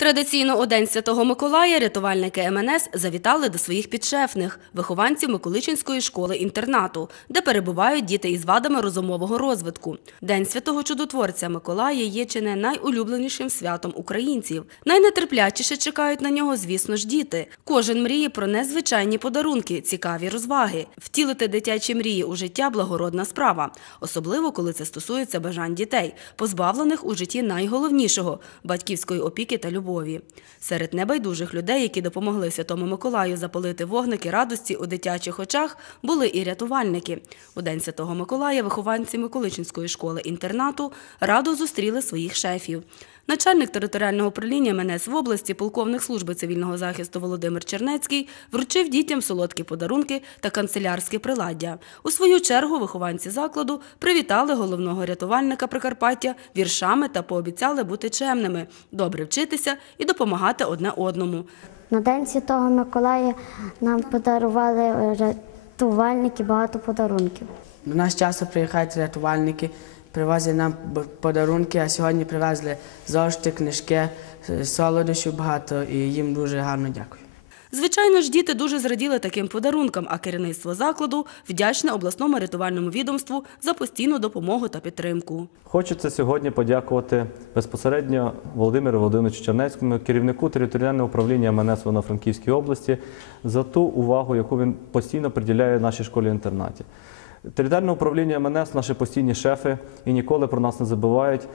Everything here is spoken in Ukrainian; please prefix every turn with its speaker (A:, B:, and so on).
A: Традиційно у День Святого Миколая рятувальники МНС завітали до своїх підшефних, вихованців Миколичинської школи-інтернату, де перебувають діти із вадами розумового розвитку. День Святого Чудотворця Миколая є чи не найулюбленішим святом українців. Найнетерплячіше чекають на нього, звісно ж, діти. Кожен мріє про незвичайні подарунки, цікаві розваги. Втілити дитячі мрії у життя благородна справа, особливо коли це стосується бажань дітей, позбавлених у житті найголовнішого батьківської опіки та любові. Серед небайдужих людей, які допомогли Святому Миколаю запалити вогники радості у дитячих очах, були і рятувальники. У День Святого Миколая вихованці Миколичинської школи-інтернату радо зустріли своїх шефів. Начальник територіального управління МНС в області, полковник служби цивільного захисту Володимир Чернецький вручив дітям солодкі подарунки та канцелярське приладдя. У свою чергу вихованці закладу привітали головного рятувальника Прикарпаття віршами та пообіцяли бути чемними, добре вчитися і допомагати одне одному.
B: На День Святого Миколая нам подарували рятувальники багато подарунків.
C: До нас часто приїжджають рятувальники, привозять нам подарунки, а сьогодні привезли зошити, книжки, е, солодощів багато і їм дуже гарно дякую.
A: Звичайно ж, діти дуже зраділи таким подарункам, а керівництво закладу вдячне обласному рятувальному відомству за постійну допомогу та підтримку.
D: Хочеться сьогодні подякувати безпосередньо Володимиру Володимировичу Чернецькому, керівнику територіального управління МНС в Івано-Франківській області, за ту увагу, яку він постійно приділяє нашій школі-інтернаті. Територіальне управління МНС наші постійні шефи і ніколи про нас не забувають.